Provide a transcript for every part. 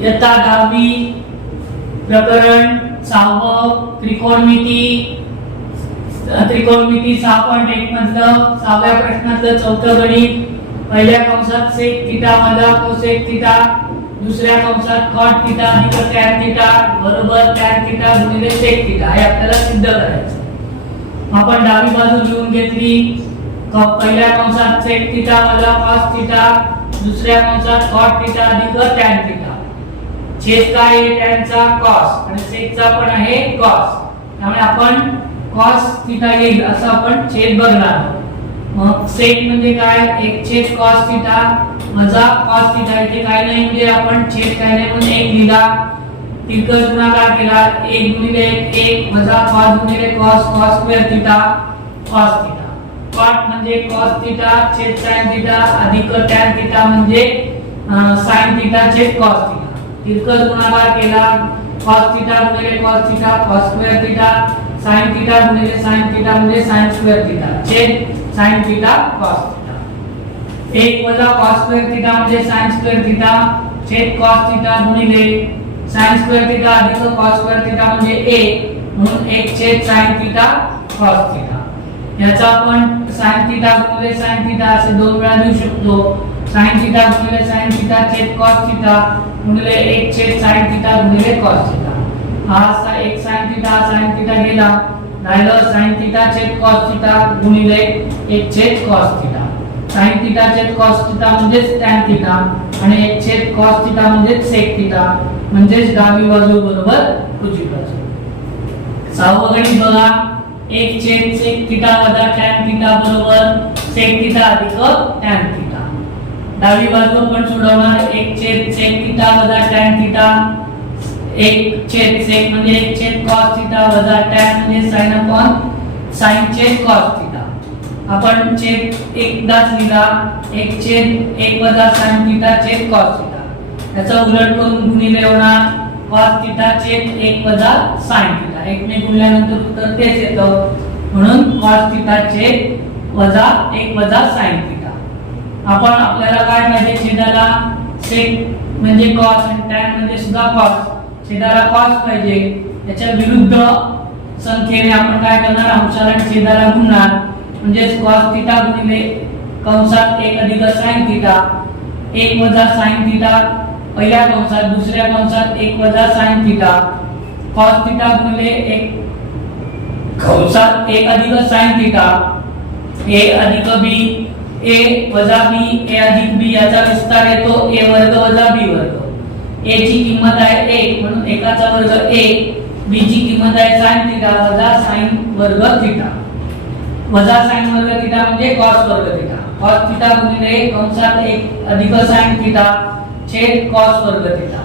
इयत्ता 10वी प्रकरण 6 त्रिकोणमिती 6.1 मधलं 6व्या प्रश्नातलं चौथं गणित। पहिल्या कंसात sec थीटा वजा cosec थीटा, दुसऱ्या कंसात cot थीटा अधिक tan थीटा बरोबर tan थीटा गुणिले sec थीटा हे आपल्याला सिद्ध करायचं। आपण डावी बाजू लिहून घेतली। पहिल्या कंसात sec थीटा वजा cos थीटा, दुसऱ्या कंसात cot थीटा अधिक tan थीटा। छेद काय आहे tan चा cos आणि sec चा पण आहे cos, त्यामुळे आपण cos थीटा येईल असं आपण छेद बघणार आहोत। मग sec म्हणजे काय 1 cos थीटा वजा cos थीटा, इथे काय नाही म्हणजे आपण छेद काय नाही म्हणून 1 लिहिला, तिरकस गुणाकार केला 1 गुणिले 1 वजा cos गुणिले cos cos square theta cos theta. cot म्हणजे cos थीटा छेद sin थीटा अधिक tan थीटा म्हणजे sin थीटा छेद cos थीटा। तिरकस गुणाकार केला cos थीटा गुणिले cos theta cos square theta, sin theta गुणिले sin थीटा म्हणजे sin स्क्वेअर थीटा छेद sin थीटा cos थीटा। 1 वजा cos स्क्वेअर थीटा म्हणजे sin स्क्वेअर थीटा छेद cos थीटा गुणिले sin स्क्वेअर थीटा अधिक cos स्क्वेअर थीटा म्हणजे 1 म्हणून 1 छेद sin थीटा cos थीटा। याचा आपण sin थीटा गुणिले sin थीटा असे दोन वेळा लिहू शकतो। sin थीटा गुणिले sin थीटा छेद cos थीटा गुणिले 1 छेद sin थीटा गुणिले cos थीटा। हा असा 1 sin थीटा गेला, राहिलं sin थीटा छेद cos थीटा गुणिले 1 छेद cos थीटा। sin थीटा छेद cos थीटा म्हणजे tan थीटा आणि 1 छेद cos थीटा म्हणजे sec थीटा, म्हणजे डावी बाजू बरोबर उजवी बाजू। 6वं गणित बघा 1 छेद sec थीटा वजा tan थीटा बरोबर sec थीटा अधिक tan थीटा। डावी बाजू आपण सोडवणार 1 छेद sec थीटा वजा tan थीटा, 1 छेद sec म्हणजे 1 छेद cos थीटा वजा tan म्हणजे sin छेद cos थीटा। आपण छेद एकदाच लिहिला 1 छेद 1 वजा sin थीटा छेद cos थीटा, याचा उलट करून गुणिले होणार cos थीटा छेद 1 वजा sin थीटा। 1 ने गुणल्यानंतर उत्तर तेच येतं, म्हणून cos थीटा छेद वजा 1 वजा sin थीटा। आपण आपल्याला काय माहिती छेदाला sec म्हणजे cos आणि tan म्हणजे सुद्धा cos, छेदाला cos पाहिजे, याच्या विरुद्ध संख्येने आपण काय करणार अंशाला आणि छेदाला गुणणार, म्हणजे cos थीटा गुणिले कंसात 1 अधिक sin थीटा 1 वजा sin थीटा पहिल्या कंसात, दुसऱ्या कंसात 1 वजा sin थीटा cos थीटा गुणिले 1 कंसात 1 अधिक sin थीटा a अधिक b a वजा b a अधिक b याचा विस्तार येतो a वर्ग वजा b वर्ग। a ची किंमत आहे 1 म्हणून 1 चा वर्ग 1, b ची किंमत आहे sin थीटा वजा sin वर्ग थीटा, वजा sin वर्ग थीटा म्हणजे cos वर्ग थीटा। cos थीटा गुणिले कंसात 1 अधिक sin थीटा छेद cos वर्ग थीटा।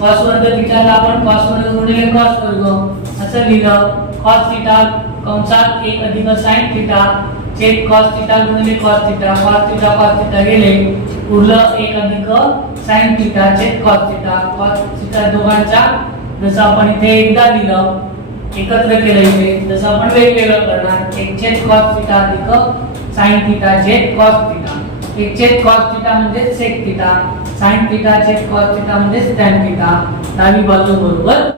cos वर्ग थीटाला आपण cos वर्ग गुणिले cos वर्ग असं लिहिलं। cos थीटा कंसात 1 अधिक sin थीटा छेद cos थीटा गुणिले cos थीटा, cos थीटा गेले, उरलं 1 अधिक sin थीटा छेद cos थीटा। cos थीटा दोघांचा जसं आपण इथे एकदा लिहिलं एकत्र केलं, इथे जसं आपण वेगवेगळं करणार 1 छेद cos थीटा अधिक sin थीटा छेद cos थीटा। 1 छेद cos थीटा म्हणजे sec थीटा, sin थीटा छेद cos थीटा म्हणजे tan थीटा। डावी बाजू बरोबर